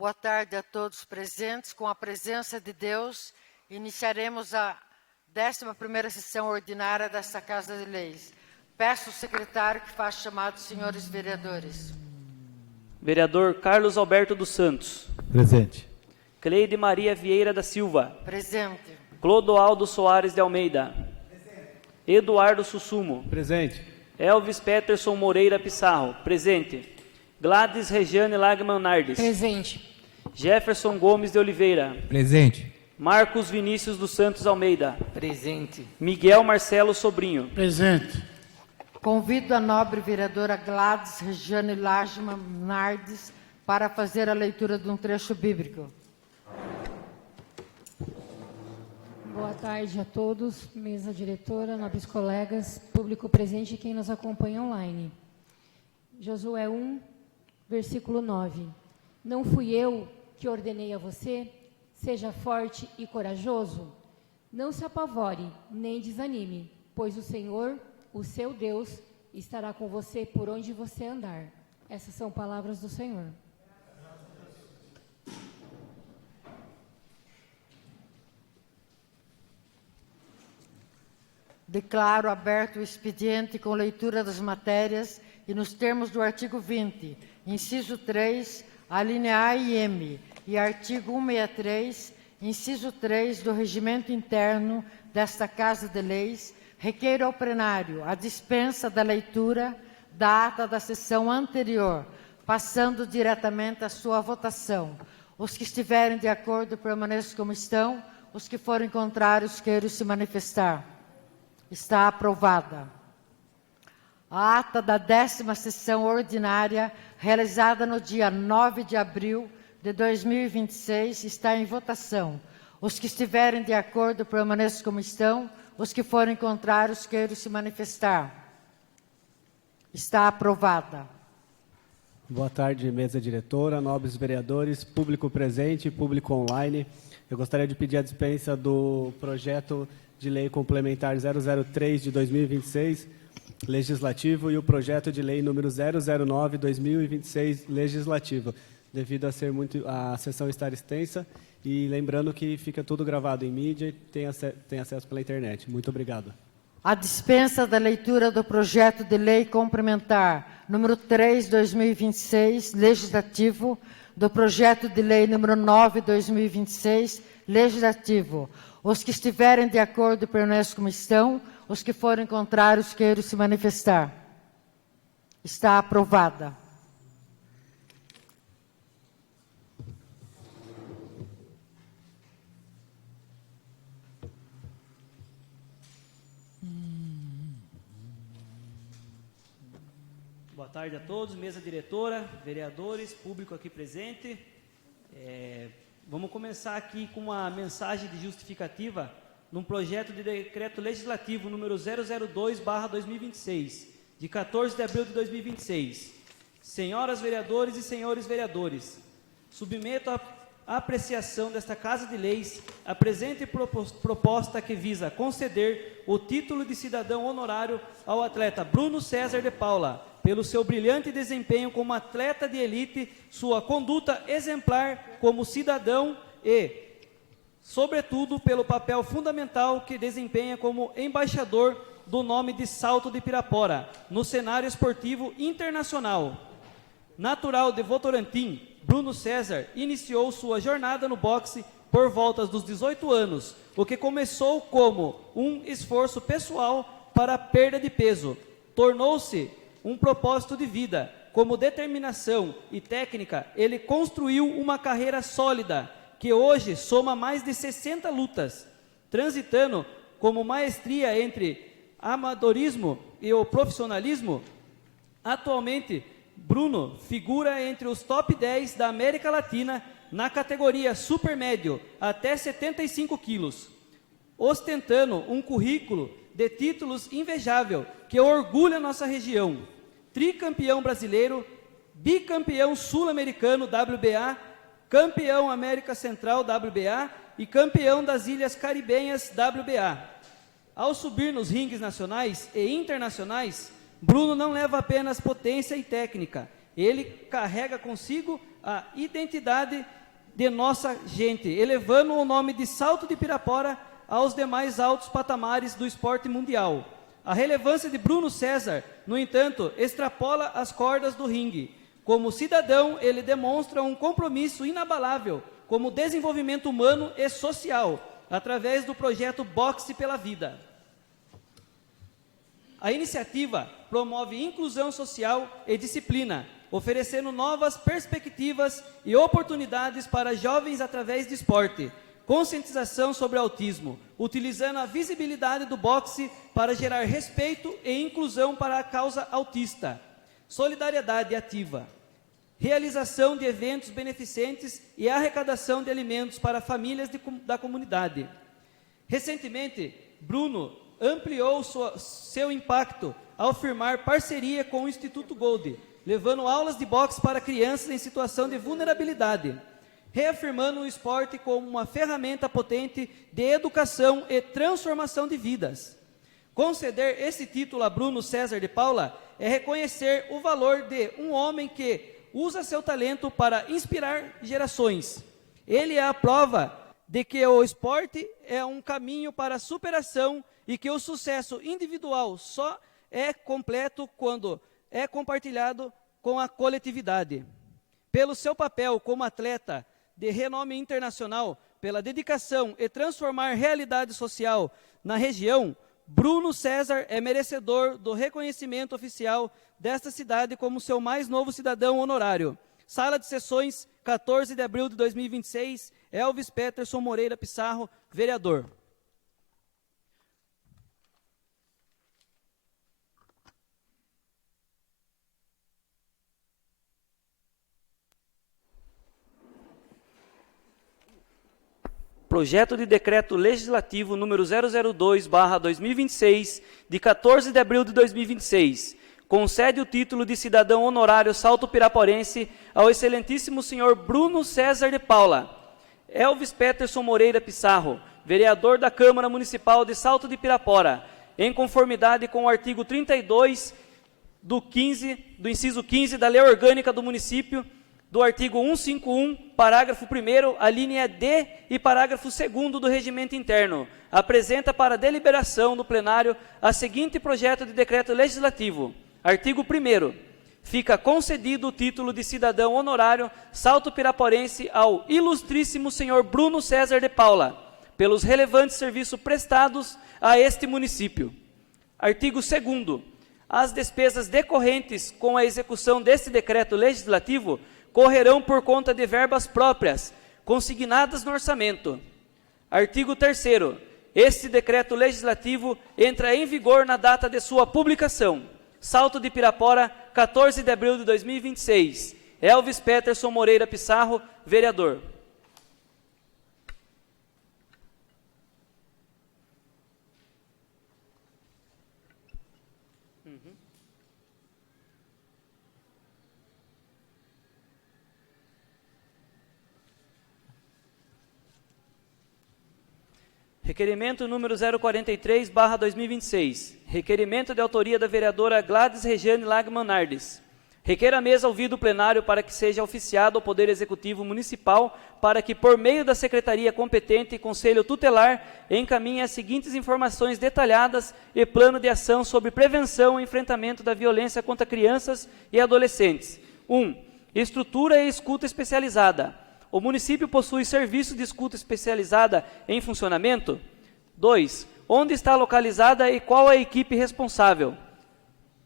Boa tarde a todos presentes. Com a presença de Deus, iniciaremos a 11ª sessão ordinária desta Casa de Leis. Peço ao secretário que faça chamado dos senhores vereadores. Vereador Carlos Alberto dos Santos. Presente. Cleide Maria Vieira da Silva. Presente. Clodoaldo Soares de Almeida. Presente. Eduardo Sussumo. Presente. Elvis Peterson Moreira Pissarro. Presente. Gladys Regiane Lagman Nardes. Presente. Jefferson Gomes de Oliveira. Presente. Marcos Vinícius dos Santos Almeida. Presente. Miguel Marcelo Sobrinho. Presente. Convido a nobre vereadora Gladys Regiane Lagman Nardes para fazer a leitura de um trecho bíblico. Boa tarde a todos, mesa diretora, nobres colegas, público presente e quem nos acompanha online. Josué 1, versículo 9. Não fui eu que ordenei a você? Seja forte e corajoso. Não se apavore, nem desanime, pois o Senhor, o seu Deus, estará com você por onde você andar. Essas são palavras do Senhor. Declaro aberto o expediente com leitura das matérias e nos termos do artigo 20, inciso 3, a linha A e M, e artigo 163, inciso 3 do Regimento Interno desta Casa de Leis, requeiro ao plenário a dispensa da leitura da ata da sessão anterior, passando diretamente à sua votação. Os que estiverem de acordo permaneçam como estão, os que forem contrários queiram se manifestar. Está aprovada. A ata da 10ª sessão ordinária, realizada no dia 9 de abril de 2026, está em votação. Os que estiverem de acordo permaneçam como estão, os que forem contrários queiram se manifestar. Está aprovada. Boa tarde, mesa diretora, nobres vereadores, público presente e público online. Eu gostaria de pedir a dispensa do projeto de lei complementar 003 de 2026, legislativo, e o projeto de lei número 009/2026, legislativo, devido a sessão estar extensa, e lembrando que fica tudo gravado em mídia e tem acesso pela internet. Muito obrigado. A dispensa da leitura do projeto de lei complementar número 3/2026, legislativo, do projeto de lei número 9/2026, legislativo. Os que estiverem de acordo permaneçam como estão, os que forem contrários queiram se manifestar. Está aprovada. Boa tarde a todos, mesa diretora, vereadores, público aqui presente. Vamos começar aqui com uma mensagem de justificativa num projeto de decreto legislativo número 002/2026, de 14 de abril de 2026. Senhoras vereadores e senhores vereadores, submeto à apreciação desta Casa de Leis a presente proposta que visa conceder o título de cidadão honorário ao atleta Bruno César de Paula, pelo seu brilhante desempenho como atleta de elite, sua conduta exemplar como cidadão e, sobretudo, pelo papel fundamental que desempenha como embaixador do nome de Salto de Pirapora no cenário esportivo internacional. Natural de Votorantim, Bruno César iniciou sua jornada no boxe por volta dos 18 anos, o que começou como um esforço pessoal para a perda de peso. Tornou-se um propósito de vida. Como determinação e técnica, ele construiu uma carreira sólida, que hoje soma mais de 60 lutas, transitando como maestria entre amadorismo e o profissionalismo. Atualmente, Bruno figura entre os top 10 da América Latina na categoria supermédio, até 75 quilos, ostentando um currículo de títulos invejável, que orgulha nossa região. Tricampeão brasileiro, bicampeão sul-americano WBA, campeão América Central WBA e campeão das Ilhas Caribenhas WBA. Ao subir nos ringues nacionais e internacionais, Bruno não leva apenas potência e técnica, ele carrega consigo a identidade de nossa gente, elevando o nome de Salto de Pirapora aos demais altos patamares do esporte mundial. A relevância de Bruno César, no entanto, extrapola as cordas do ringue. Como cidadão, ele demonstra um compromisso inabalável com o desenvolvimento humano e social, através do projeto Boxe pela Vida. A iniciativa promove inclusão social e disciplina, oferecendo novas perspectivas e oportunidades para jovens através do esporte, conscientização sobre autismo, utilizando a visibilidade do boxe para gerar respeito e inclusão para a causa autista, solidariedade ativa, realização de eventos beneficentes e arrecadação de alimentos para famílias da comunidade. Recentemente, Bruno ampliou seu impacto ao firmar parceria com o Instituto Gold, levando aulas de boxe para crianças em situação de vulnerabilidade, reafirmando o esporte como uma ferramenta potente de educação e transformação de vidas. Conceder esse título a Bruno César de Paula é reconhecer o valor de um homem que usa seu talento para inspirar gerações. Ele é a prova de que o esporte é um caminho para a superação e que o sucesso individual só é completo quando é compartilhado com a coletividade. Pelo seu papel como atleta de renome internacional, pela dedicação e transformar realidade social na região, Bruno César é merecedor do reconhecimento oficial desta cidade como seu mais novo cidadão honorário. Sala de Sessões, 14 de abril de 2026, Elvis Peterson Moreira Pissarro, vereador. Projeto de Decreto Legislativo número 002/2026, de 14 de abril de 2026, concede o título de cidadão honorário salto-piraporense ao excelentíssimo senhor Bruno César de Paula, Elvis Peterson Moreira Pissarro, vereador da Câmara Municipal de Salto de Pirapora, em conformidade com o artigo 32 do inciso 15 da Lei Orgânica do Município, do artigo 151, parágrafo 1º, a linha D e parágrafo 2º do Regimento Interno, apresenta para deliberação do plenário a seguinte projeto de decreto legislativo. Artigo 1º. Fica concedido o título de cidadão honorário salto-piraporense ao ilustríssimo senhor Bruno César de Paula, pelos relevantes serviços prestados a este município. Artigo 2º. As despesas decorrentes com a execução deste decreto legislativo correrão por conta de verbas próprias, consignadas no orçamento. Artigo 3º. Este decreto legislativo entra em vigor na data de sua publicação. Salto de Pirapora, 14 de abril de 2026. Elvis Peterson Moreira Pissarro, vereador. Requerimento número 043/2026. Requerimento de autoria da vereadora Gladys Regiane Lagman Nardes. Requer a mesa ouvido o plenário para que seja oficiado ao Poder Executivo Municipal para que, por meio da Secretaria competente e Conselho Tutelar, encaminhe as seguintes informações detalhadas e plano de ação sobre prevenção e enfrentamento da violência contra crianças e adolescentes. 1. Estrutura e escuta especializada. O município possui serviço de escuta especializada em funcionamento? 2. Onde está localizada e qual a equipe responsável?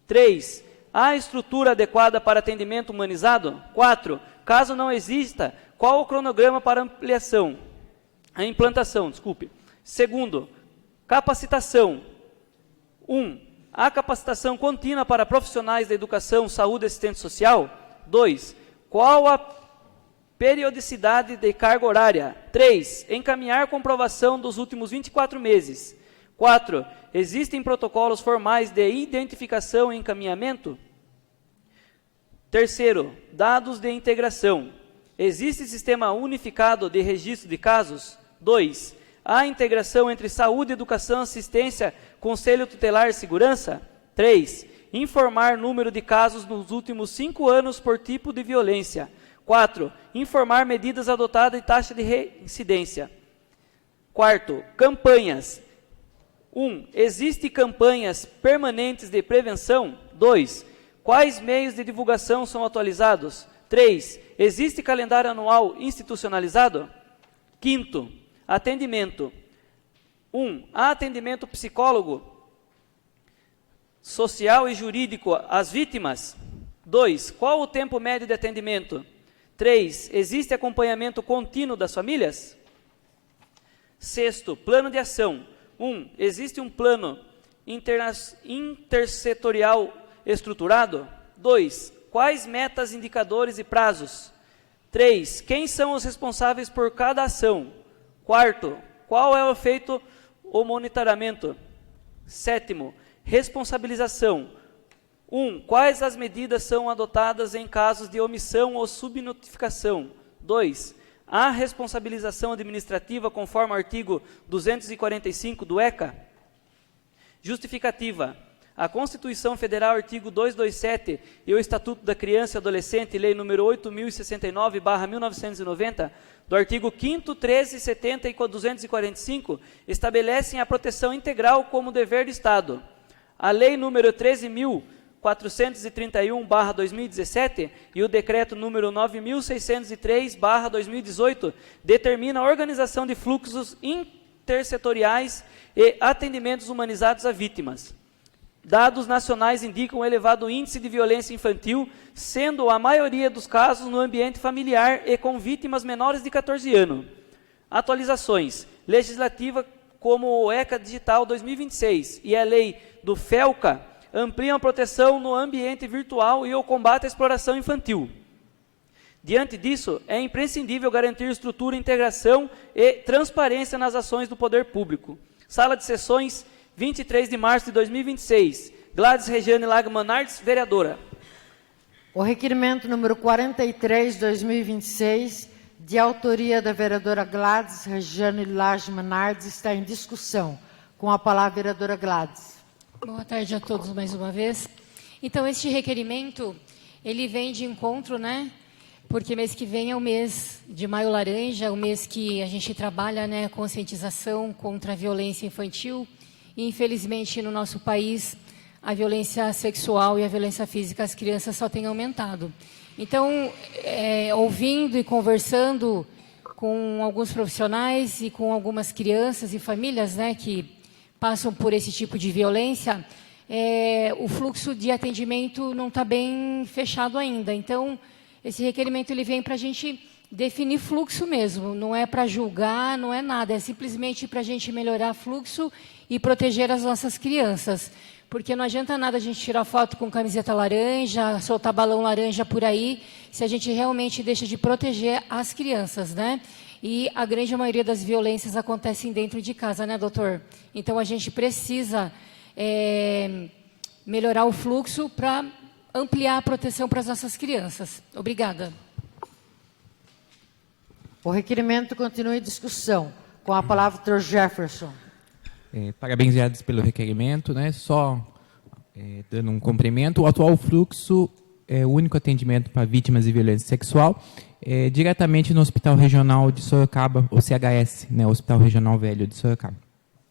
3. Há estrutura adequada para atendimento humanizado? 4. Caso não exista, qual o cronograma para implantação? Segundo, capacitação. 1. Há capacitação contínua para profissionais da educação, saúde e assistência social? 2. Qual a periodicidade de carga horária? 3. Encaminhar comprovação dos últimos 24 meses. 4. Existem protocolos formais de identificação e encaminhamento? Terceiro, dados de integração. Existe sistema unificado de registro de casos? 2. Há integração entre saúde, educação, assistência, conselho tutelar e segurança? 3. Informar número de casos nos últimos 5 anos por tipo de violência. 4. Informar medidas adotadas e taxa de reincidência. 4. Campanhas. 1. Existem campanhas permanentes de prevenção? 2. Quais meios de divulgação são atualizados? 3. Existe calendário anual institucionalizado? 5º. Atendimento. 1. Há atendimento psicólogo, social e jurídico às vítimas? 2. Qual o tempo médio de atendimento? 3. Existe acompanhamento contínuo das famílias? 6º. Plano de ação. 1. Existe um plano intersetorial estruturado? 2. Quais metas, indicadores e prazos? 3. Quem são os responsáveis por cada ação? 4º. Qual é o feito o monitoramento? 7º. Responsabilização. 1. Quais as medidas são adotadas em casos de omissão ou subnotificação? 2. Há responsabilização administrativa conforme o artigo 245 do ECA? Justificativa. A Constituição Federal, artigo 227, e o Estatuto da Criança e Adolescente, lei número 8.069/1990, do artigo 5º, 13, 70 e 245, estabelecem a proteção integral como dever do Estado. A lei número 13.431/2017 e o decreto número 9.603/2018 determina a organização de fluxos intersetoriais e atendimentos humanizados a vítimas. Dados nacionais indicam um elevado índice de violência infantil, sendo a maioria dos casos no ambiente familiar e com vítimas menores de 14 anos. Atualizações legislativas como o ECA Digital 2026 e a lei do FELCA ampliam a proteção no ambiente virtual e o combate à exploração infantil. Diante disso, é imprescindível garantir estrutura, integração e transparência nas ações do poder público. Sala de sessões, 23 de março de 2026. Gladys Regiane Lagman Nardes, vereadora. O requerimento número 43, 2026, de autoria da vereadora Gladys Regiane Lagman Nardes, está em discussão. Com a palavra, a vereadora Gladys. Boa tarde a todos mais uma vez. Então, este requerimento, ele vem de encontro, né? Porque mês que vem é o mês de Maio Laranja, o mês que a gente trabalha, né, conscientização contra a violência infantil. E, infelizmente, no nosso país, a violência sexual e a violência física às crianças só tem aumentado. Então, ouvindo e conversando com alguns profissionais e com algumas crianças e famílias, né, que passam por esse tipo de violência, o fluxo de atendimento não está bem fechado ainda. Então, esse requerimento ele vem para a gente definir fluxo mesmo, não é para julgar, não é nada, é simplesmente para a gente melhorar fluxo e proteger as nossas crianças. Porque não adianta nada a gente tirar foto com camiseta laranja, soltar balão laranja por aí, se a gente realmente deixa de proteger as crianças, né? E a grande maioria das violências acontecem dentro de casa, né, doutor? Então, a gente precisa melhorar o fluxo para ampliar a proteção para as nossas crianças. Obrigada. O requerimento continua em discussão. Com a palavra, o Dr. Jefferson. Parabéns, vereadores, pelo requerimento, né? Só dando um cumprimento, o atual fluxo é o único atendimento para vítimas de violência sexual diretamente no Hospital Regional de Sorocaba, o CHS, né? Hospital Regional Velho de Sorocaba,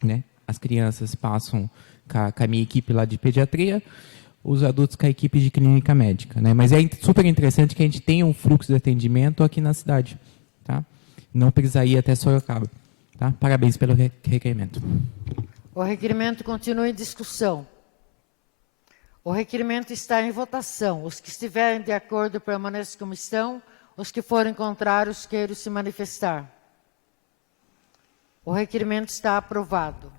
né? As crianças passam com a minha equipe lá de pediatria, os adultos com a equipe de clínica médica, né? Mas é super interessante que a gente tenha um fluxo de atendimento aqui na cidade, tá? Não precisa ir até Sorocaba, tá? Parabéns pelo requerimento. O requerimento continua em discussão. O requerimento está em votação. Os que estiverem de acordo permaneçam como estão. Os que forem contrários queiram se manifestar. O requerimento está aprovado.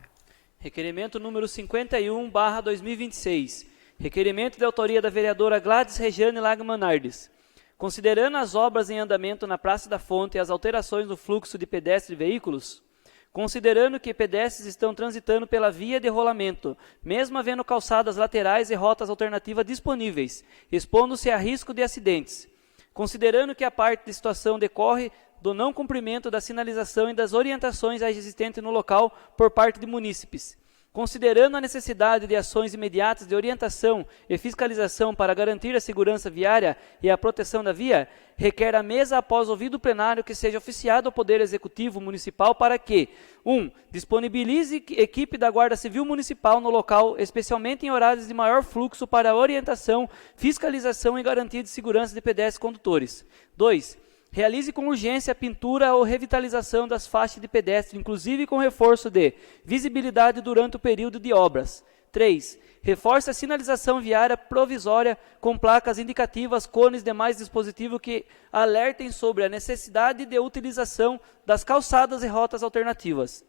Requerimento número 51/2026. Requerimento de autoria da vereadora Gladys Regiane Lagman Nardes. Considerando as obras em andamento na Praça da Fonte e as alterações no fluxo de pedestres e veículos, considerando que pedestres estão transitando pela via de rolamento, mesmo havendo calçadas laterais e rotas alternativas disponíveis, expondo-se a risco de acidentes, considerando que a parte de situação decorre do não cumprimento da sinalização e das orientações existentes no local por parte de munícipes, Considerando a necessidade de ações imediatas de orientação e fiscalização para garantir a segurança viária e a proteção da via, requer a mesa, após ouvido o plenário, que seja oficiado ao Poder Executivo Municipal para que 1. Disponibilize equipe da Guarda Civil Municipal no local, especialmente em horários de maior fluxo, para orientação, fiscalização e garantia de segurança de pedestres e condutores. 2. Realize com urgência a pintura ou revitalização das faixas de pedestre, inclusive com reforço de visibilidade durante o período de obras. 3. Reforce a sinalização viária provisória com placas indicativas, cones e demais dispositivos que alertem sobre a necessidade de utilização das calçadas e rotas alternativas.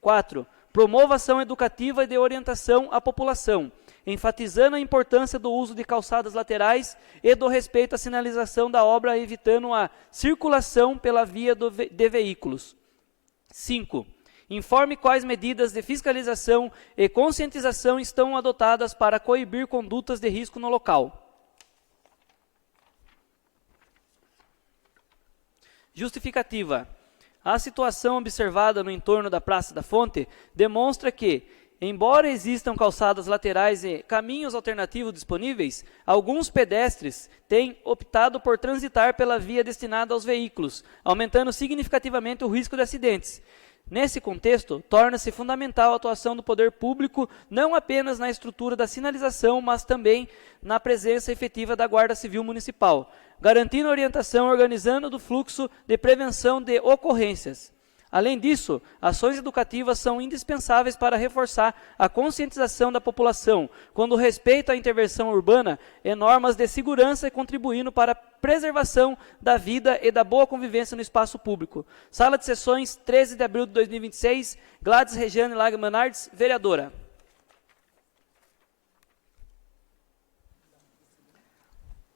4. Promova ação educativa e de orientação à população, enfatizando a importância do uso de calçadas laterais e do respeito à sinalização da obra, evitando a circulação pela via de veículos. 5. Informe quais medidas de fiscalização e conscientização estão adotadas para coibir condutas de risco no local. Justificativa. A situação observada no entorno da Praça da Fonte demonstra que, embora existam calçadas laterais e caminhos alternativos disponíveis, alguns pedestres têm optado por transitar pela via destinada aos veículos, aumentando significativamente o risco de acidentes. Nesse contexto, torna-se fundamental a atuação do poder público não apenas na estrutura da sinalização, mas também na presença efetiva da Guarda Civil Municipal, garantindo a orientação, organizando do fluxo de prevenção de ocorrências. Além disso, ações educativas são indispensáveis para reforçar a conscientização da população, quando respeito à intervenção urbana e normas de segurança, contribuindo para a preservação da vida e da boa convivência no espaço público. Sala de Sessões, 13 de abril de 2026, Gladys Regiane Lago Manardes, vereadora.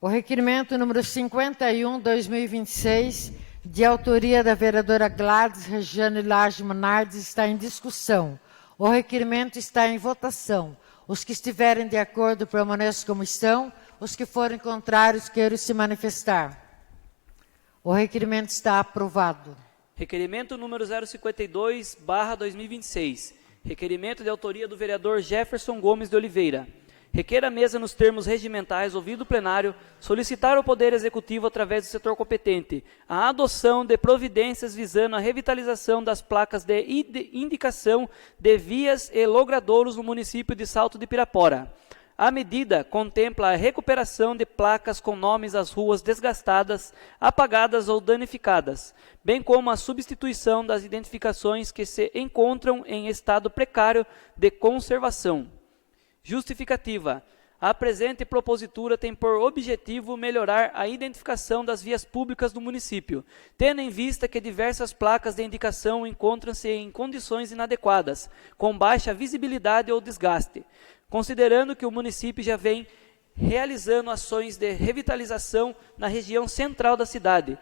O requerimento número 51/2026, de autoria da vereadora Gladys Regiane Lago Manardes, está em discussão. O requerimento está em votação. Os que estiverem de acordo permaneçam como estão. Os que forem contrários queiram se manifestar. O requerimento está aprovado. Requerimento número 052/2026. Requerimento de autoria do vereador Jefferson Gomes de Oliveira. Requer a mesa, nos termos regimentais, ouvido o plenário, solicitar ao Poder Executivo, através do setor competente, a adoção de providências visando a revitalização das placas de indicação de vias e logradouros no município de Salto de Pirapora. A medida contempla a recuperação de placas com nomes às ruas desgastadas, apagadas ou danificadas, bem como a substituição das identificações que se encontram em estado precário de conservação. Justificativa. A presente propositura tem por objetivo melhorar a identificação das vias públicas do município, tendo em vista que diversas placas de indicação encontram-se em condições inadequadas, com baixa visibilidade ou desgaste. Considerando que o município já vem realizando ações de revitalização na região central da cidade,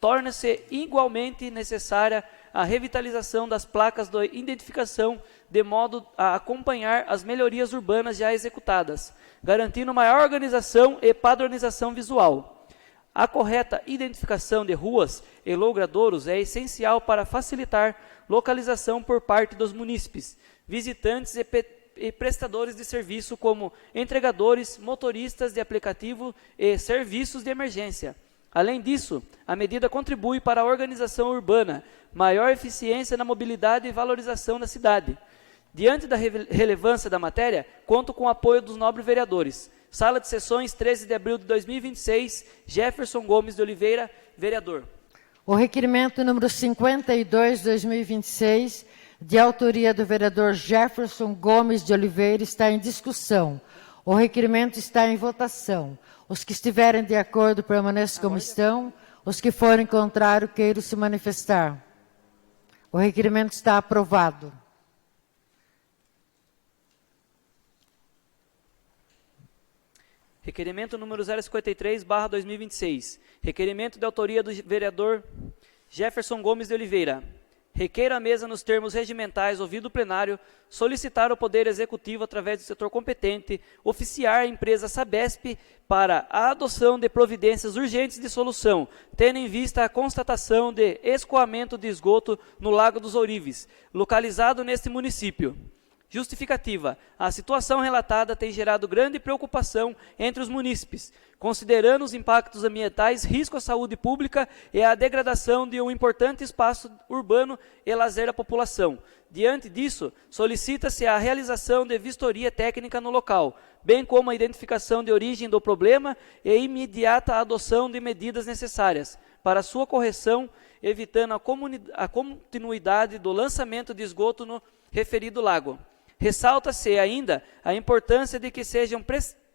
torna-se igualmente necessária a revitalização das placas de identificação, de modo a acompanhar as melhorias urbanas já executadas, garantindo maior organização e padronização visual. A correta identificação de ruas e logradouros é essencial para facilitar localização por parte dos munícipes, visitantes e prestadores de serviço, como entregadores, motoristas de aplicativo e serviços de emergência. Além disso, a medida contribui para a organização urbana, maior eficiência na mobilidade e valorização da cidade. Diante da relevância da matéria, conto com o apoio dos nobres vereadores. Sala de Sessões, 13 de abril de 2026, Jefferson Gomes de Oliveira, vereador. O requerimento número 52/2026, de autoria do vereador Jefferson Gomes de Oliveira, está em discussão. O requerimento está em votação. Os que estiverem de acordo permaneçam como estão. Os que forem contrários queiram se manifestar. O requerimento está aprovado. Requerimento número 053/2026. Requerimento de autoria do vereador Jefferson Gomes de Oliveira. Requer a mesa, nos termos regimentais, ouvido o plenário, solicitar ao Poder Executivo, através do setor competente, oficiar a empresa Sabesp para a adoção de providências urgentes de solução, tendo em vista a constatação de escoamento de esgoto no Lago dos Ourives, localizado neste município. Justificativa. A situação relatada tem gerado grande preocupação entre os munícipes, considerando os impactos ambientais, risco à saúde pública e a degradação de um importante espaço urbano e lazer da população. Diante disso, solicita-se a realização de vistoria técnica no local, bem como a identificação de origem do problema e imediata adoção de medidas necessárias para sua correção, evitando a continuidade do lançamento de esgoto no referido lago. Ressalta-se ainda a importância de que sejam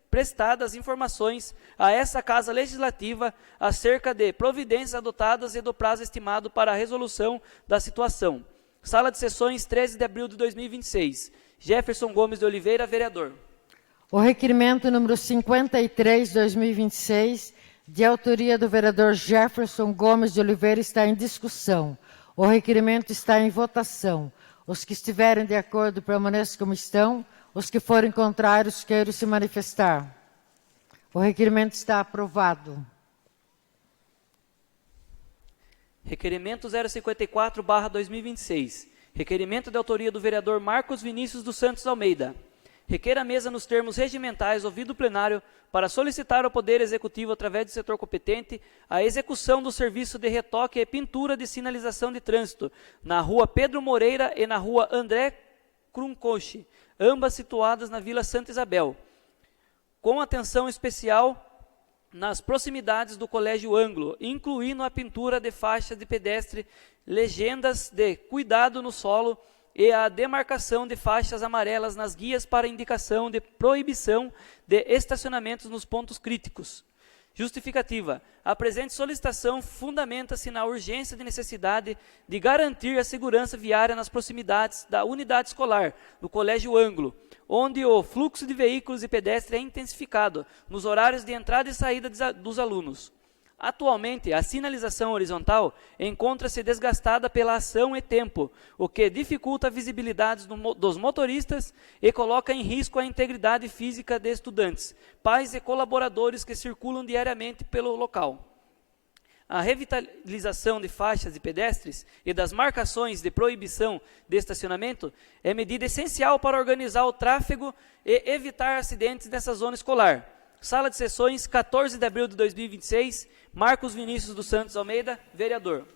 prestadas informações a essa Casa Legislativa acerca de providências adotadas e do prazo estimado para a resolução da situação. Sala de Sessões, 13 de abril de 2026. Jefferson Gomes de Oliveira, vereador. O requerimento número 53, 2026, de autoria do vereador Jefferson Gomes de Oliveira, está em discussão. O requerimento está em votação. Os que estiverem de acordo permaneçam como estão. Os que forem contrários queiram se manifestar. O requerimento está aprovado. Requerimento 054/2026. Requerimento de autoria do vereador Marcos Vinícius dos Santos Almeida. Requer a mesa nos termos regimentais ouvido o plenário para solicitar ao Poder Executivo, através do setor competente, a execução do serviço de retoque e pintura de sinalização de trânsito na Rua Pedro Moreira e na Rua André Cruncoche, ambas situadas na Vila Santa Isabel, com atenção especial nas proximidades do Colégio Ângulo, incluindo a pintura de faixas de pedestre, legendas de cuidado no solo e a demarcação de faixas amarelas nas guias para indicação de proibição de estacionamentos nos pontos críticos. Justificativa. A presente solicitação fundamenta-se na urgência de necessidade de garantir a segurança viária nas proximidades da unidade escolar, do Colégio Ângulo, onde o fluxo de veículos e pedestres é intensificado nos horários de entrada e saída dos alunos. Atualmente, a sinalização horizontal encontra-se desgastada pela ação e tempo, o que dificulta a visibilidade dos motoristas e coloca em risco a integridade física de estudantes, pais e colaboradores que circulam diariamente pelo local. A revitalização de faixas de pedestres e das marcações de proibição de estacionamento é medida essencial para organizar o tráfego e evitar acidentes nessa zona escolar. Sala de Sessões, 14 de abril de 2026, Marcos Vinícius dos Santos Almeida, vereador.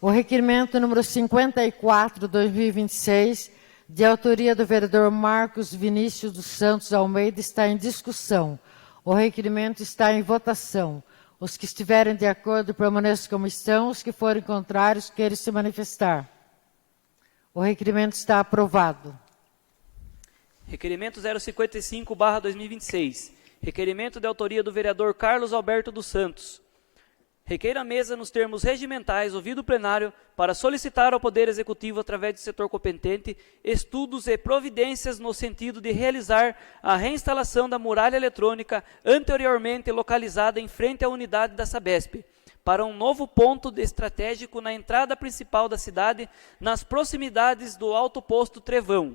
O requerimento número 54, 2026, de autoria do vereador Marcos Vinícius dos Santos Almeida, está em discussão. O requerimento está em votação. Os que estiverem de acordo permaneçam como estão. Os que forem contrários queiram se manifestar. O requerimento está aprovado. Requerimento 055/2026. Requerimento de autoria do vereador Carlos Alberto dos Santos. Requer a mesa, nos termos regimentais, ouvido o plenário, para solicitar ao Poder Executivo, através do setor competente, estudos e providências no sentido de realizar a reinstalação da muralha eletrônica anteriormente localizada em frente à unidade da Sabesp, para um novo ponto estratégico na entrada principal da cidade, nas proximidades do alto posto Trevão.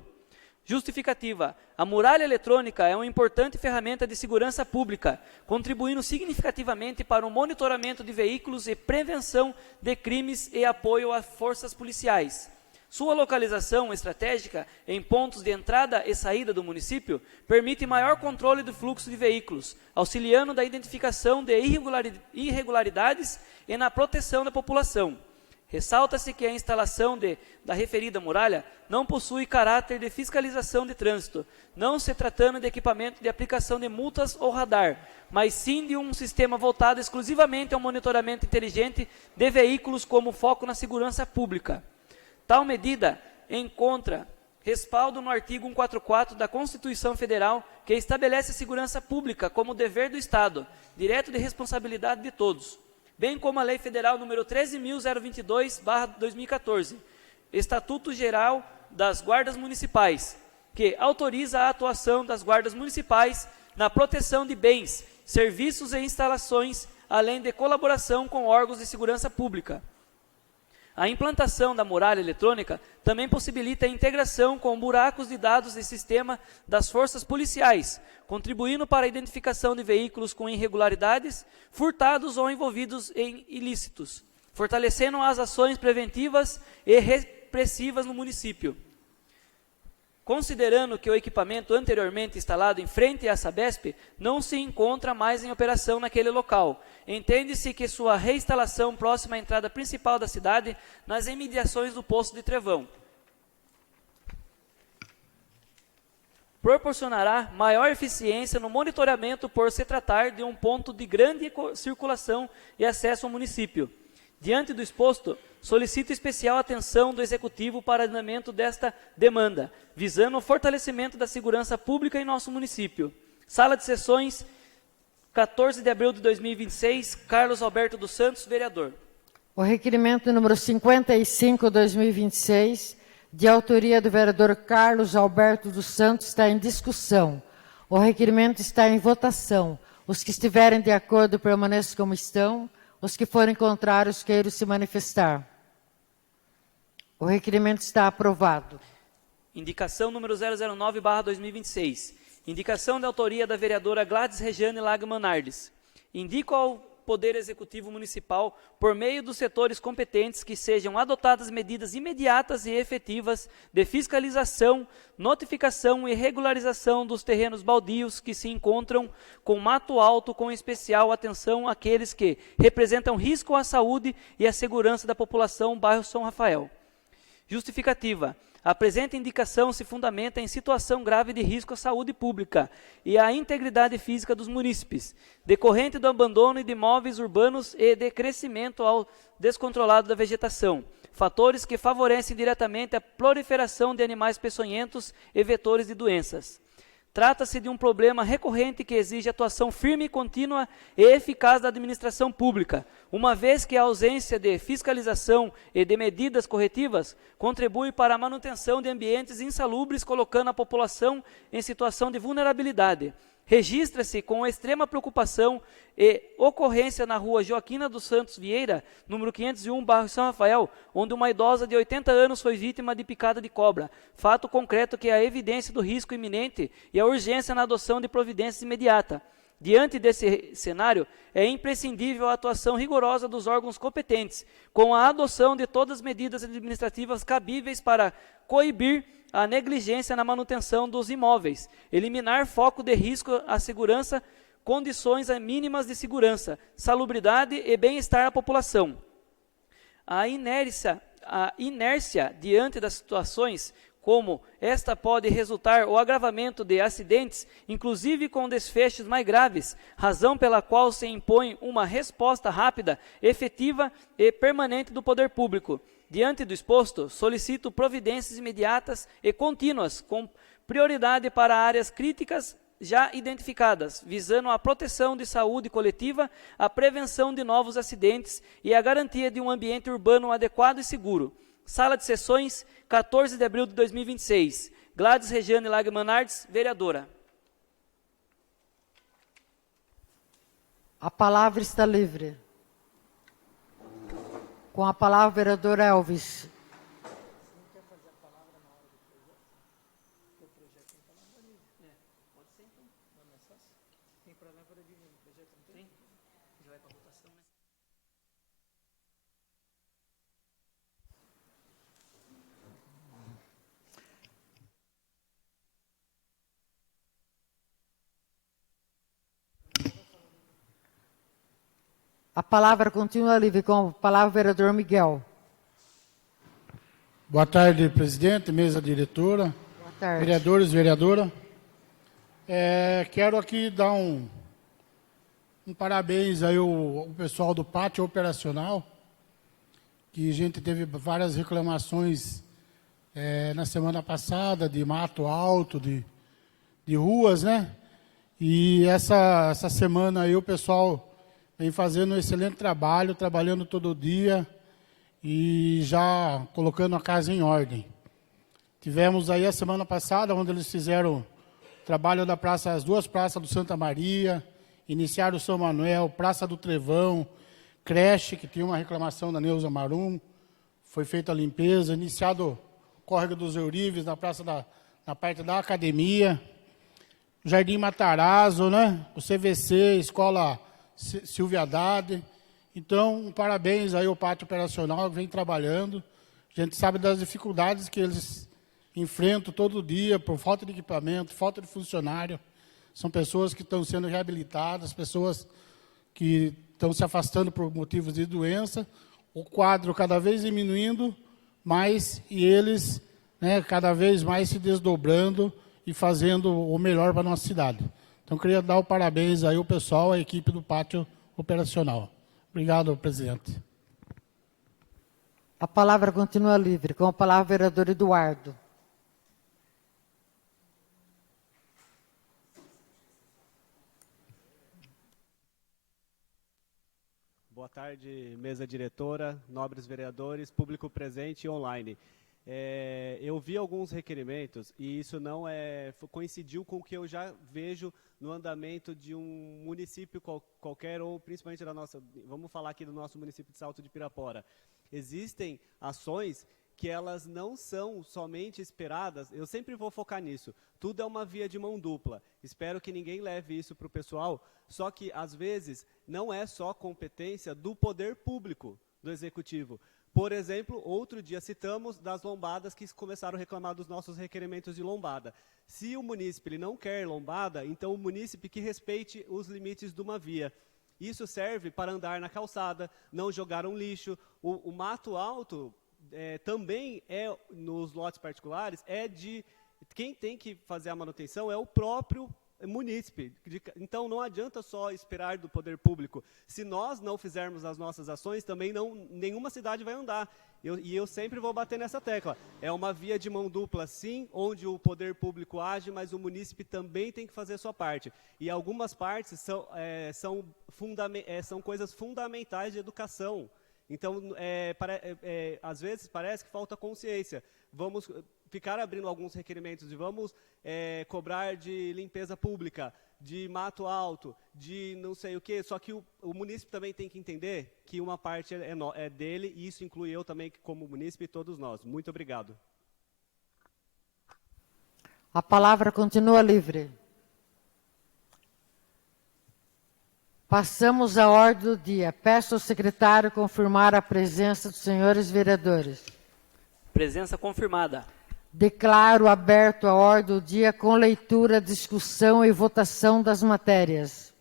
Justificativa. A muralha eletrônica é uma importante ferramenta de segurança pública, contribuindo significativamente para o monitoramento de veículos e prevenção de crimes e apoio às forças policiais. Sua localização estratégica em pontos de entrada e saída do município permite maior controle do fluxo de veículos, auxiliando na identificação de irregularidades e na proteção da população. Ressalta-se que a instalação da referida muralha não possui caráter de fiscalização de trânsito, não se tratando de equipamento de aplicação de multas ou radar, mas sim de um sistema voltado exclusivamente ao monitoramento inteligente de veículos como foco na segurança pública. Tal medida encontra respaldo no artigo 144 da Constituição Federal, que estabelece a segurança pública como dever do Estado, direto de responsabilidade de todos, bem como a Lei Federal número 13.022/2014, Estatuto Geral das Guardas Municipais, que autoriza a atuação das guardas municipais na proteção de bens, serviços e instalações, além de colaboração com órgãos de segurança pública. A implantação da muralha eletrônica também possibilita a integração com buracos de dados de sistema das forças policiais, contribuindo para a identificação de veículos com irregularidades, furtados ou envolvidos em ilícitos, fortalecendo as ações preventivas e repressivas no município. Considerando que o equipamento anteriormente instalado em frente à Sabesp não se encontra mais em operação naquele local, entende-se que sua reinstalação próxima à entrada principal da cidade, nas imediações do Poço de Trevão, proporcionará maior eficiência no monitoramento por se tratar de um ponto de grande circulação e acesso ao município. Diante do exposto, solicito especial atenção do Executivo para o andamento desta demanda, visando o fortalecimento da segurança pública em nosso município. Sala de Sessões, 14 de abril de 2026, Carlos Alberto dos Santos, vereador. O requerimento número 55/2026, de autoria do vereador Carlos Alberto dos Santos, está em discussão. O requerimento está em votação. Os que estiverem de acordo permaneçam como estão. Os que forem contrários queiram se manifestar. O requerimento está aprovado. Indicação número 009/2026. Indicação de autoria da vereadora Gladys Regiane Lagman Nardes. Indico ao Poder Executivo Municipal, por meio dos setores competentes, que sejam adotadas medidas imediatas e efetivas de fiscalização, notificação e regularização dos terrenos baldios que se encontram com mato alto, com especial atenção àqueles que representam risco à saúde e à segurança da população, bairro São Rafael. Justificativa. A presente indicação se fundamenta em situação grave de risco à saúde pública e à integridade física dos munícipes, decorrente do abandono de imóveis urbanos e de crescimento ao descontrolado da vegetação, fatores que favorecem diretamente a proliferação de animais peçonhentos e vetores de doenças. Trata-se de um problema recorrente que exige atuação firme e contínua e eficaz da administração pública, uma vez que a ausência de fiscalização e de medidas corretivas contribui para a manutenção de ambientes insalubres, colocando a população em situação de vulnerabilidade. Registra-se com extrema preocupação e ocorrência na rua Joaquina dos Santos Vieira, número 501, bairro São Rafael, onde uma idosa de 80 anos foi vítima de picada de cobra. Fato concreto que é a evidência do risco iminente e a urgência na adoção de providências imediatas. Diante desse cenário, é imprescindível a atuação rigorosa dos órgãos competentes, com a adoção de todas as medidas administrativas cabíveis para coibir a negligência na manutenção dos imóveis, eliminar foco de risco à segurança, condições mínimas de segurança, salubridade e bem-estar à população. A inércia diante das situações como esta pode resultar o agravamento de acidentes, inclusive com desfechos mais graves, razão pela qual se impõe uma resposta rápida, efetiva e permanente do poder público. Diante do exposto, solicito providências imediatas e contínuas, com prioridade para áreas críticas já identificadas, visando a proteção de saúde coletiva, a prevenção de novos acidentes e a garantia de um ambiente urbano adequado e seguro. Sala de Sessões, 14 de abril de 2026. Gladys Regiane Lagman Nardes, vereadora. A palavra está livre. Com a palavra, o vereador Elvis. A palavra continua livre, com a palavra o vereador Miguel. Boa tarde, presidente, mesa diretora, Boa tarde. vereadores, vereadora. Quero aqui dar um parabéns aí ao pessoal do pátio operacional, que a gente teve várias reclamações na semana passada de mato alto, de ruas, né? E essa semana aí o pessoal vem fazendo um excelente trabalho, trabalhando todo dia e já colocando a casa em ordem. Tivemos aí a semana passada, onde eles fizeram o trabalho da praça, as duas praças do Santa Maria, iniciaram o São Manuel, Praça do Trevão, creche, que tinha uma reclamação da Neuza Marum, foi feita a limpeza, iniciado o córrego dos Eurives, na praça na parte da academia, Jardim Matarazzo, né? O CVC, Escola Silvia Haddad. Então, parabéns aí ao pátio operacional que vem trabalhando. A gente sabe das dificuldades que eles enfrento todo dia por falta de equipamento, falta de funcionário. São pessoas que estão sendo reabilitadas, pessoas que estão se afastando por motivos de doença, o quadro cada vez diminuindo mais e eles, né, cada vez mais se desdobrando e fazendo o melhor para a nossa cidade. Então, queria dar o parabéns aí ao pessoal, à equipe do pátio operacional. Obrigado, presidente. A palavra continua livre. Com a palavra, o vereador Eduardo. Boa tarde, mesa diretora, nobres vereadores, público presente e online. Eu vi alguns requerimentos e isso não coincidiu com o que eu já vejo no andamento de um município qualquer, ou principalmente da nossa, vamos falar aqui do nosso município de Salto de Pirapora. Existem ações que elas não são somente esperadas, eu sempre vou focar nisso, tudo é uma via de mão dupla, espero que ninguém leve isso para o pessoal, só que às vezes não é só competência do poder público, do executivo. Por exemplo, outro dia citamos das lombadas que começaram a reclamar dos nossos requerimentos de lombada. Se o munícipe ele não quer lombada, então o munícipe que respeite os limites de uma via. Isso serve para andar na calçada, não jogar um lixo. O mato alto também nos lotes particulares, quem tem que fazer a manutenção é o próprio munícipe. Então, não adianta só esperar do poder público. Se nós não fizermos as nossas ações, também nenhuma cidade vai andar. Eu sempre vou bater nessa tecla. É uma via de mão dupla, sim, onde o poder público age, mas o munícipe também tem que fazer a sua parte. E algumas partes são coisas fundamentais de educação. Então, às vezes, parece que falta consciência. Vamos ficar abrindo alguns requerimentos e vamos cobrar de limpeza pública, de mato alto, de não sei o quê. Só que o munícipe também tem que entender que uma parte é dele, e isso inclui eu também como munícipe e todos nós. Muito obrigado. A palavra continua livre. Passamos à ordem do dia. Peço ao secretário confirmar a presença dos senhores vereadores. Presença confirmada. Declaro aberto a ordem do dia com leitura, discussão e votação das matérias.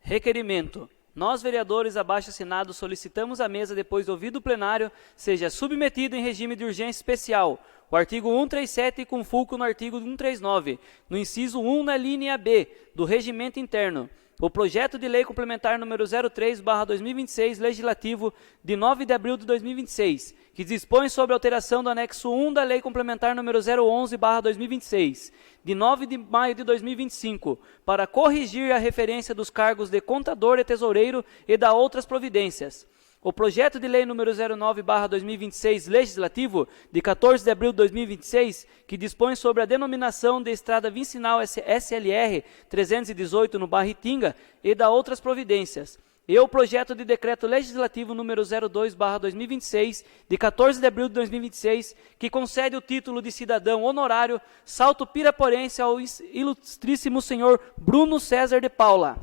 Requerimento. Nós, vereadores abaixo-assinados, solicitamos à mesa, depois de ouvido o plenário, seja submetido em regime de urgência especial o artigo 137 com fulcro no artigo 139, no inciso 1, na linha B, do Regimento Interno, o projeto de lei complementar número 03/2026, legislativo de 9 de abril de 2026, que dispõe sobre a alteração do anexo 1 da lei complementar número 011/2026, de 9 de maio de 2025, para corrigir a referência dos cargos de contador e tesoureiro e da outras providências. O projeto de lei número 09/2026, legislativo, de 14 de abril de 2026, que dispõe sobre a denominação de estrada vicinal SLR 318 no bairro Itinga e da outras providências. E o projeto de decreto legislativo número 02/2026, de 14 de abril de 2026, que concede o título de cidadão honorário salto piraporense ao ilustríssimo senhor Bruno César de Paula.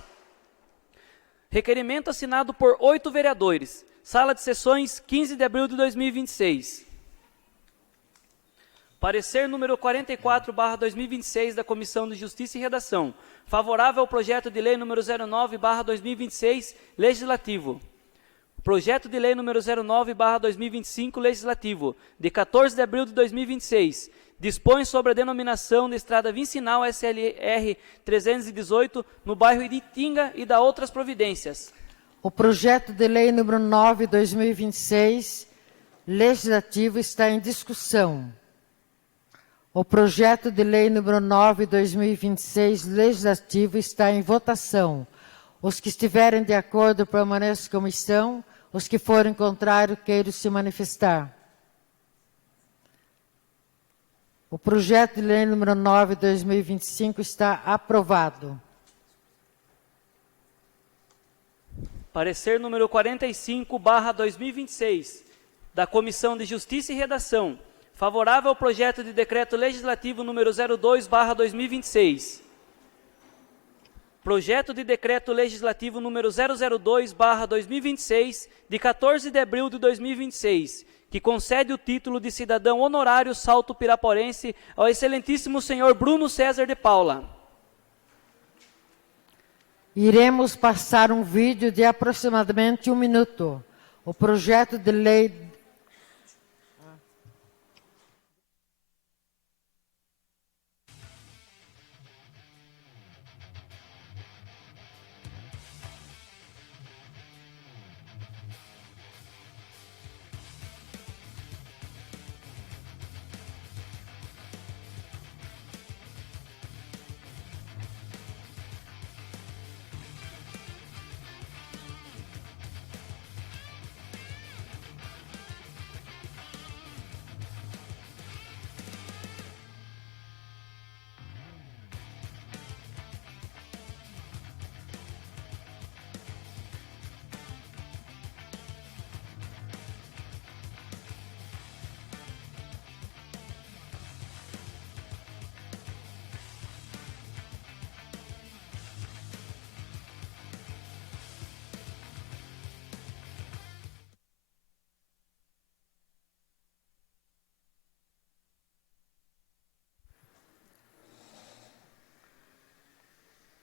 Requerimento assinado por 8 vereadores. Sala de sessões, 15 de abril de 2026. Parecer número 44/2026 da Comissão de Justiça e Redação. Favorável ao projeto de lei número 09/2026, legislativo. Projeto de lei número 09/2025, legislativo, de 14 de abril de 2026. Dispõe sobre a denominação de estrada vicinal SLR 318 no bairro Itinga e da outras providências. O projeto de lei número 9/2026, legislativo, está em discussão. O projeto de lei número 9/2026, legislativo, está em votação. Os que estiverem de acordo permaneçam como estão. Os que forem contrários, queiram se manifestar. O projeto de lei número 9/2025 está aprovado. Parecer número 45/2026, da Comissão de Justiça e Redação. Favorável ao projeto de decreto legislativo número 02/2026. Projeto de Decreto Legislativo número 002/2026, de 14 de abril de 2026, que concede o título de cidadão honorário Salto Piraporense ao excelentíssimo senhor Bruno César de Paula. Iremos passar um vídeo de aproximadamente 1 minuto. O projeto de lei...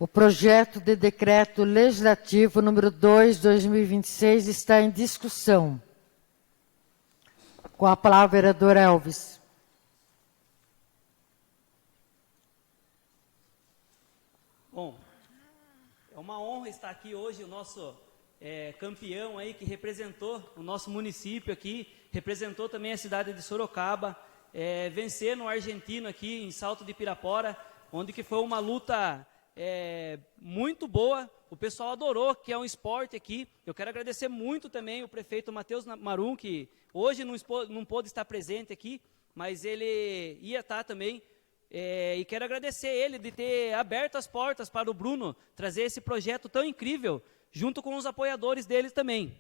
O projeto de decreto legislativo número 2/2026 está em discussão. Com a palavra, vereador Elvis. Bom, é uma honra estar aqui hoje, o nosso campeão aí que representou o nosso município aqui, representou também a cidade de Sorocaba, vencendo o argentino aqui em Salto de Pirapora, onde que foi uma luta muito boa. O pessoal adorou, que é um esporte aqui. Eu quero agradecer muito também o prefeito Matheus Marum, que hoje não pôde estar presente aqui, mas ele ia estar também. E quero agradecer ele de ter aberto as portas para o Bruno trazer esse projeto tão incrível, junto com os apoiadores dele também.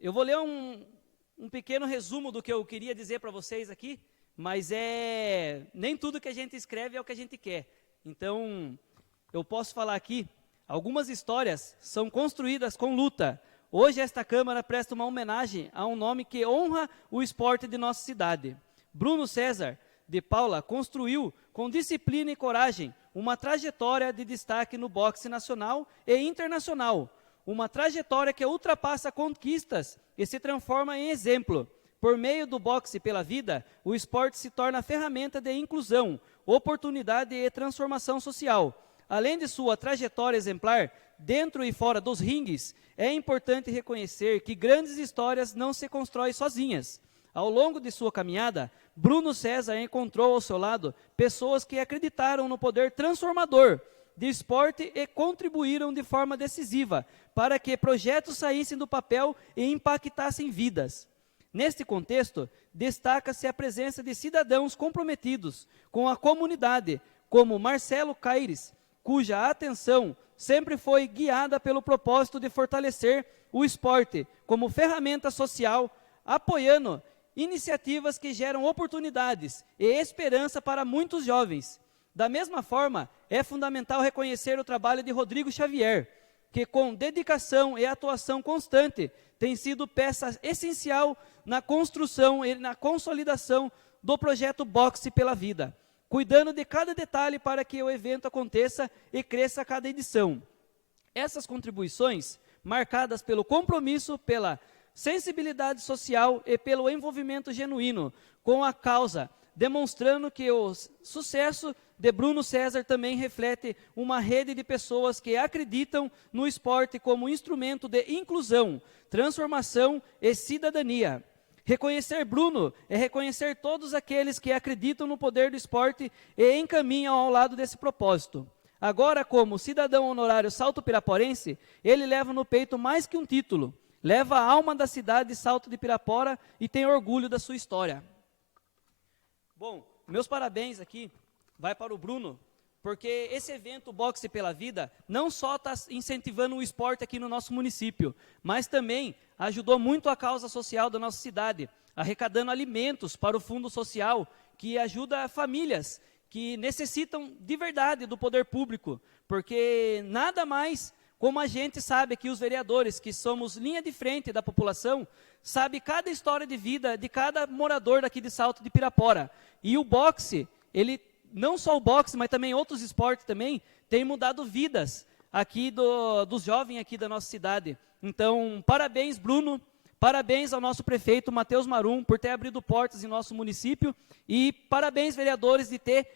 Eu vou ler um pequeno resumo do que eu queria dizer para vocês aqui, mas nem tudo que a gente escreve é o que a gente quer. Então, eu posso falar aqui, algumas histórias são construídas com luta. Hoje esta Câmara presta uma homenagem a um nome que honra o esporte de nossa cidade. Bruno César de Paula construiu, com disciplina e coragem, uma trajetória de destaque no boxe nacional e internacional. Uma trajetória que ultrapassa conquistas e se transforma em exemplo. Por meio do boxe pela vida, o esporte se torna ferramenta de inclusão, oportunidade e transformação social. Além de sua trajetória exemplar, dentro e fora dos ringues, é importante reconhecer que grandes histórias não se constroem sozinhas. Ao longo de sua caminhada, Bruno César encontrou ao seu lado pessoas que acreditaram no poder transformador de esporte e contribuíram de forma decisiva para que projetos saíssem do papel e impactassem vidas. Neste contexto, destaca-se a presença de cidadãos comprometidos com a comunidade, como Marcelo Caires, cuja atenção sempre foi guiada pelo propósito de fortalecer o esporte como ferramenta social, apoiando iniciativas que geram oportunidades e esperança para muitos jovens. Da mesma forma, é fundamental reconhecer o trabalho de Rodrigo Xavier, que com dedicação e atuação constante tem sido peça essencial na construção e na consolidação do projeto Boxe pela Vida, cuidando de cada detalhe para que o evento aconteça e cresça a cada edição. Essas contribuições, marcadas pelo compromisso, pela sensibilidade social e pelo envolvimento genuíno com a causa, demonstrando que o sucesso de Bruno César também reflete uma rede de pessoas que acreditam no esporte como instrumento de inclusão, transformação e cidadania. Reconhecer Bruno é reconhecer todos aqueles que acreditam no poder do esporte e encaminham ao lado desse propósito. Agora, como cidadão honorário Salto Piraporense, ele leva no peito mais que um título, leva a alma da cidade de Salto de Pirapora e tem orgulho da sua história. Bom, meus parabéns aqui vai para o Bruno, porque esse evento Boxe pela Vida não só está incentivando o esporte aqui no nosso município, mas também ajudou muito a causa social da nossa cidade, arrecadando alimentos para o Fundo Social, que ajuda famílias que necessitam de verdade do poder público, porque nada mais, como a gente sabe que os vereadores, que somos linha de frente da população, sabe cada história de vida de cada morador daqui de Salto de Pirapora. E o boxe, ele, não só o boxe, mas também outros esportes também, tem mudado vidas aqui dos jovens aqui da nossa cidade. Então, parabéns, Bruno, parabéns ao nosso prefeito, Matheus Marum, por ter abrido portas em nosso município, e parabéns, vereadores, de ter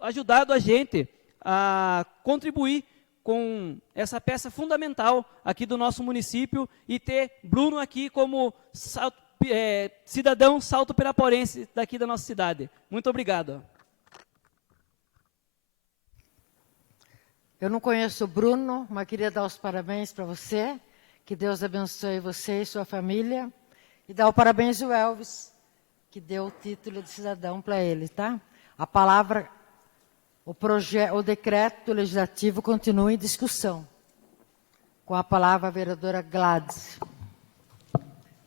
ajudado a gente a contribuir com essa peça fundamental aqui do nosso município e ter Bruno aqui como cidadão salto-piraporense daqui da nossa cidade. Muito obrigado. Eu não conheço o Bruno, mas queria dar os parabéns para você. Que Deus abençoe você e sua família. E dar o parabéns ao Elvis, que deu o título de cidadão para ele, tá? A palavra, o decreto legislativo continua em discussão. Com a palavra a vereadora Gladys.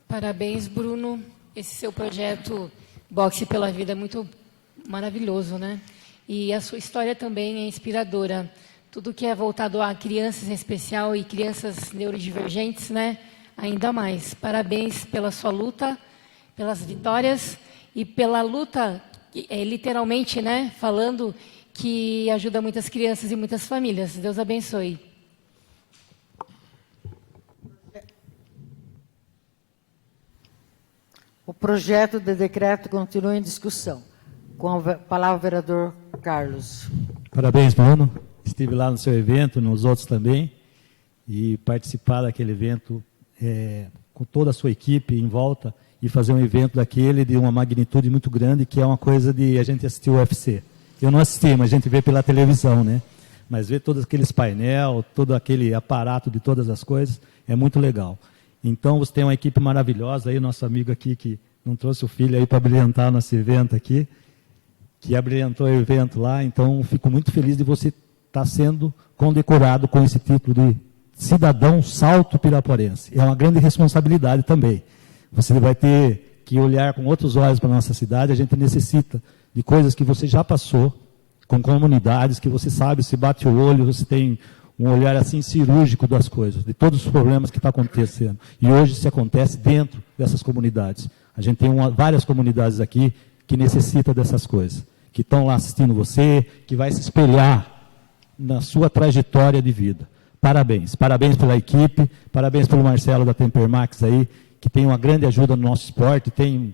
Parabéns, Bruno. Esse seu projeto Boxe pela Vida é muito maravilhoso, né? E a sua história também é inspiradora. Tudo que é voltado a crianças em especial e crianças neurodivergentes, né? Ainda mais. Parabéns pela sua luta, pelas vitórias e pela luta, literalmente, né? Falando que ajuda muitas crianças e muitas famílias. Deus abençoe. O projeto de decreto continua em discussão. Com a palavra o vereador Carlos. Parabéns, Bruno. Estive lá no seu evento, nos outros também, e participar daquele evento com toda a sua equipe em volta e fazer um evento daquele de uma magnitude muito grande, que é uma coisa de a gente assistir o UFC. Eu não assisti, mas a gente vê pela televisão, né? Mas ver todos aqueles painel, todo aquele aparato de todas as coisas, é muito legal. Então, você tem uma equipe maravilhosa aí, nosso amigo aqui que não trouxe o filho aí para brilhantar nosso evento aqui, que abrilhantou o evento lá. Então, fico muito feliz de você estar sendo condecorado com esse título de cidadão salto-piraporense. É uma grande responsabilidade também. Você vai ter que olhar com outros olhos para a nossa cidade. A gente necessita de coisas que você já passou, com comunidades que você sabe, se bate o olho, você tem um olhar assim cirúrgico das coisas, de todos os problemas que estão acontecendo. E hoje isso acontece dentro dessas comunidades. A gente tem várias comunidades aqui que necessitam dessas coisas, que estão lá assistindo você, que vai se espelhar na sua trajetória de vida. Parabéns. Parabéns pela equipe, parabéns pelo Marcelo da Tempermax aí, que tem uma grande ajuda no nosso esporte, tem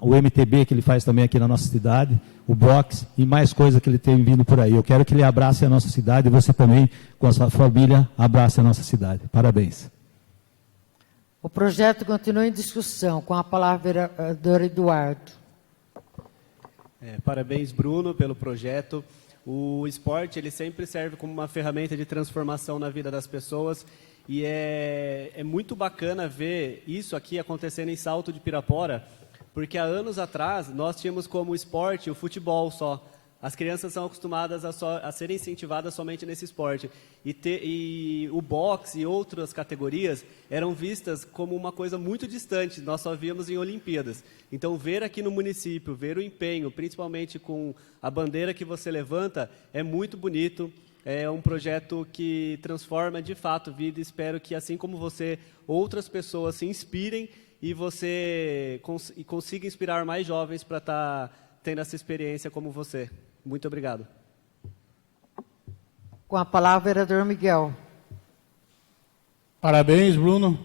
o MTB que ele faz também aqui na nossa cidade, o boxe e mais coisas que ele tem vindo por aí. Eu quero que ele abrace a nossa cidade e você também, com a sua família, abrace a nossa cidade. Parabéns. O projeto continua em discussão. Com a palavra o vereador Eduardo. Parabéns, Bruno, pelo projeto. O esporte, ele sempre serve como uma ferramenta de transformação na vida das pessoas e é muito bacana ver isso aqui acontecendo em Salto de Pirapora, porque há anos atrás nós tínhamos como esporte o futebol só. As crianças são acostumadas a serem incentivadas somente nesse esporte. E o boxe e outras categorias eram vistas como uma coisa muito distante, nós só víamos em Olimpíadas. Então, ver aqui no município, ver o empenho, principalmente com a bandeira que você levanta, é muito bonito. É um projeto que transforma, de fato, vida. Espero que, assim como você, outras pessoas se inspirem e você consiga inspirar mais jovens para estar tendo essa experiência como você. Muito obrigado. Com a palavra, o vereador Miguel. Parabéns, Bruno.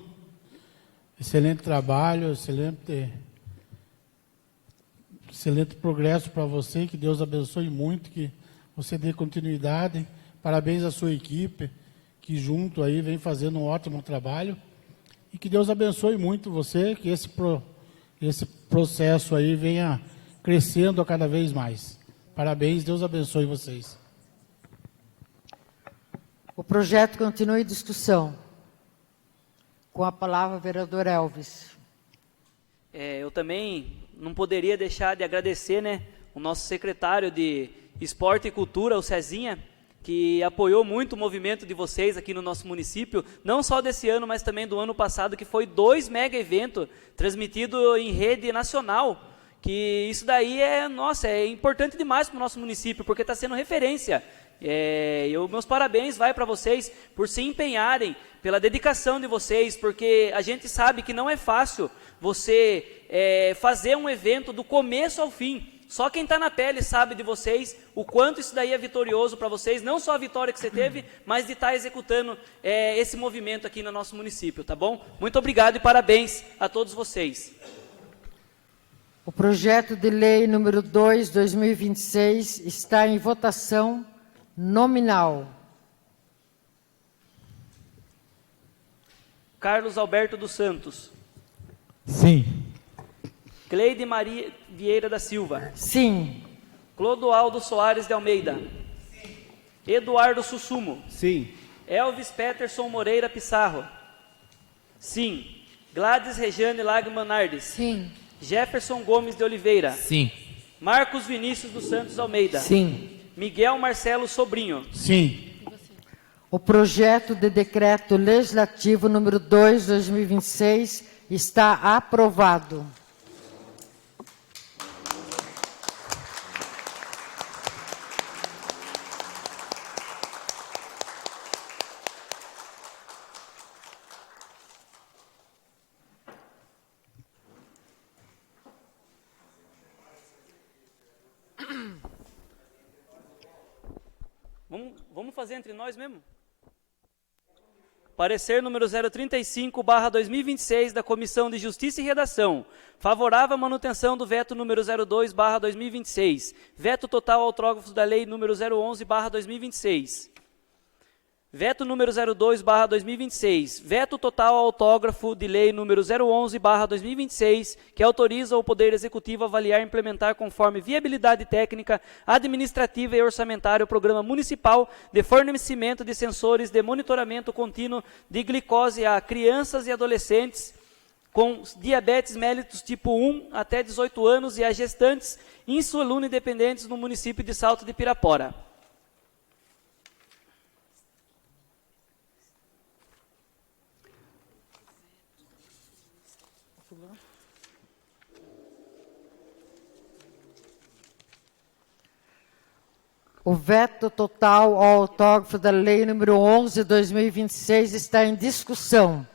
Excelente trabalho, excelente progresso para você. Que Deus abençoe muito, que você dê continuidade. Parabéns à sua equipe, que junto aí vem fazendo um ótimo trabalho. E que Deus abençoe muito você, que esse processo aí venha crescendo a cada vez mais. Parabéns, Deus abençoe vocês. O projeto continua em discussão. Com a palavra, o vereador Elvis. Eu também não poderia deixar de agradecer, né, o nosso secretário de Esporte e Cultura, o Cezinha, que apoiou muito o movimento de vocês aqui no nosso município, não só desse ano, mas também do ano passado, que foi 2 mega eventos transmitidos em rede nacional, que isso daí é importante demais para o nosso município, porque está sendo referência. Meus parabéns vai para vocês por se empenharem, pela dedicação de vocês, porque a gente sabe que não é fácil você fazer um evento do começo ao fim. Só quem está na pele sabe de vocês o quanto isso daí é vitorioso para vocês, não só a vitória que você teve, mas de estar executando esse movimento aqui no nosso município, tá bom? Muito obrigado e parabéns a todos vocês. O projeto de lei número 2/2026 está em votação nominal. Carlos Alberto dos Santos. Sim. Cleide Maria Vieira da Silva. Sim. Clodoaldo Soares de Almeida. Sim. Eduardo Sussumo. Sim. Elvis Peterson Moreira Pissarro. Sim. Gladys Regiane Lago Manardes. Sim. Jefferson Gomes de Oliveira. Sim. Marcos Vinícius dos Santos Almeida. Sim. Miguel Marcelo Sobrinho. Sim. O projeto de decreto legislativo número 2/2026 está aprovado. Vamos fazer entre nós mesmo? Parecer número 035/2026 da Comissão de Justiça e Redação. Favorável à manutenção do veto número 02/2026. Veto total ao autógrafo da lei número 011/2026. Veto número 02/2026. Veto total ao autógrafo de lei número 011/2026, que autoriza o Poder Executivo a avaliar e implementar conforme viabilidade técnica, administrativa e orçamentária o Programa Municipal de Fornecimento de Sensores de Monitoramento Contínuo de Glicose a crianças e adolescentes com diabetes mellitus tipo 1 até 18 anos e a gestantes insulino dependentes no município de Salto de Pirapora. O veto total ao autógrafo da lei número 11/2026 está em discussão.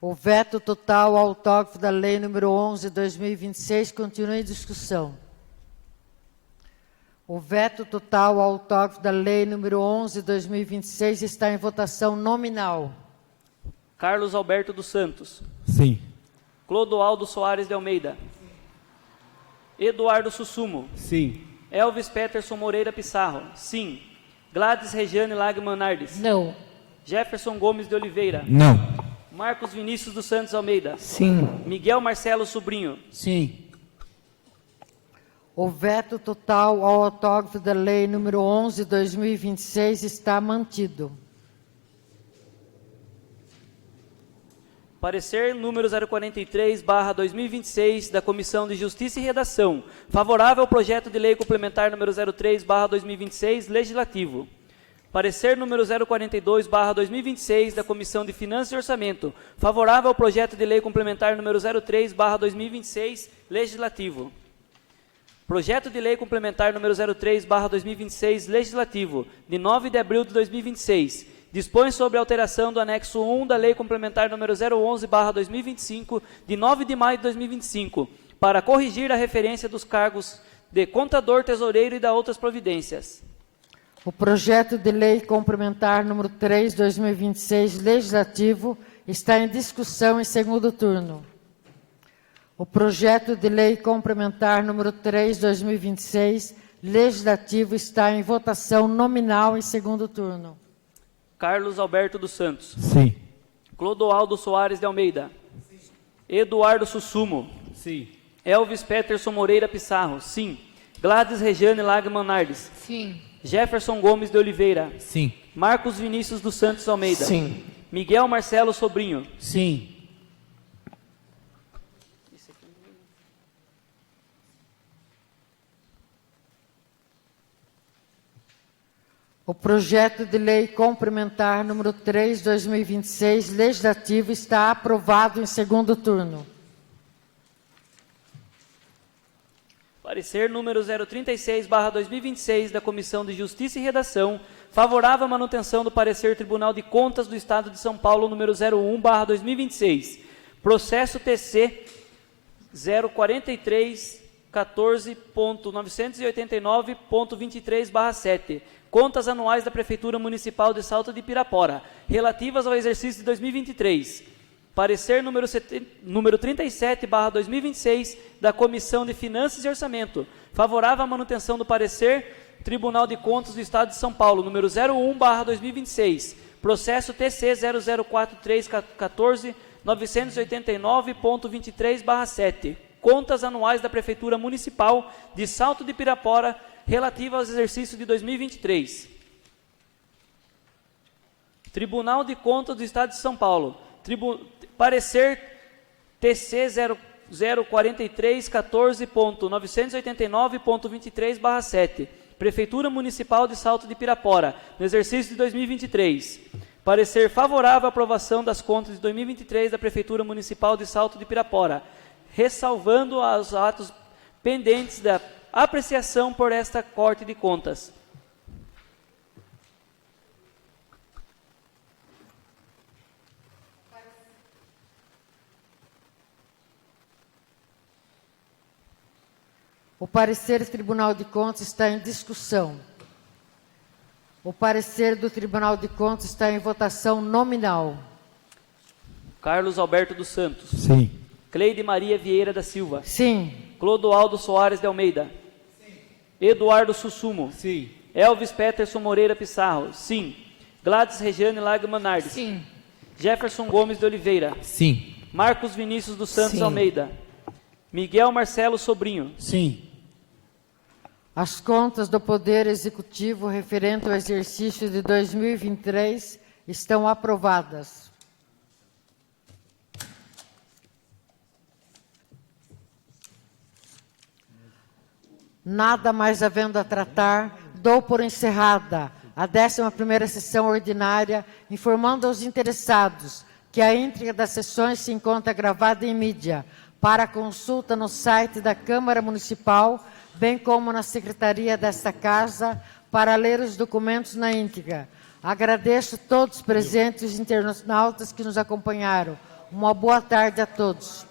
O veto total ao autógrafo da lei número 11/2026 continua em discussão. O veto total ao autógrafo da lei número 11/2026 está em votação nominal. Carlos Alberto dos Santos. Sim. Clodoaldo Soares de Almeida. Eduardo Sussumo. Sim. Elvis Peterson Moreira Pissarro. Sim. Gladys Regiane Lago Manardes. Não. Jefferson Gomes de Oliveira. Não. Marcos Vinícius dos Santos Almeida. Sim. Miguel Marcelo Sobrinho. Sim. O veto total ao autógrafo da lei número 11/2026 está mantido. Parecer número 043/2026 da Comissão de Justiça e Redação. Favorável ao projeto de lei complementar número 03/2026, legislativo. Parecer número 042/2026 da Comissão de Finanças e Orçamento. Favorável ao projeto de lei complementar número 03/2026, legislativo. Projeto de lei complementar número 03/2026, legislativo, de 9 de abril de 2026. Dispõe sobre a alteração do anexo 1 da Lei Complementar número 011/2025, de 9 de maio de 2025, para corrigir a referência dos cargos de contador, tesoureiro e da outras providências. O projeto de lei complementar número 3/2026, legislativo, está em discussão em segundo turno. O projeto de lei complementar número 3/2026, legislativo, está em votação nominal em segundo turno. Carlos Alberto dos Santos. Sim. Clodoaldo Soares de Almeida. Eduardo Sussumo. Sim. Elvis Peterson Moreira Pissarro. Sim. Gladys Regiane Lago Manardes. Sim. Jefferson Gomes de Oliveira. Sim. Marcos Vinícius dos Santos Almeida. Sim. Miguel Marcelo Sobrinho. Sim. O projeto de lei complementar número 3/2026, legislativo, está aprovado em segundo turno. Parecer número 036/2026 da Comissão de Justiça e Redação, favorável à manutenção do parecer Tribunal de Contas do Estado de São Paulo número 01/2026. Processo TC 043.14.989.23/7. Contas anuais da Prefeitura Municipal de Salto de Pirapora, relativas ao exercício de 2023. Parecer número 37/2026 da Comissão de Finanças e Orçamento, favorável à manutenção do parecer Tribunal de Contas do Estado de São Paulo, número 01/2026, processo TC 004341989.23/7, contas anuais da Prefeitura Municipal de Salto de Pirapora, relativa ao exercício de 2023. Tribunal de Contas do Estado de São Paulo, parecer TC 04314.989.23/7, Prefeitura Municipal de Salto de Pirapora, no exercício de 2023. Parecer favorável à aprovação das contas de 2023 da Prefeitura Municipal de Salto de Pirapora, ressalvando os atos pendentes da apreciação por esta Corte de Contas. O parecer do Tribunal de Contas está em discussão. O parecer do Tribunal de Contas está em votação nominal. Carlos Alberto dos Santos. Sim. Cleide Maria Vieira da Silva. Sim. Clodoaldo Soares de Almeida. Sim. Eduardo Sussumo. Sim. Elvis Peterson Moreira Pissarro. Sim. Gladys Regiane Lago Manardes. Sim. Jefferson Gomes de Oliveira. Sim. Marcos Vinícius dos Santos Sim. Almeida. Miguel Marcelo Sobrinho. Sim. As contas do Poder Executivo referente ao exercício de 2023 estão aprovadas. Nada mais havendo a tratar, dou por encerrada a 11ª sessão ordinária, informando aos interessados que a íntegra das sessões se encontra gravada em mídia, para consulta no site da Câmara Municipal, bem como na Secretaria desta Casa, para ler os documentos na íntegra. Agradeço a todos os presentes e internautas que nos acompanharam. Uma boa tarde a todos.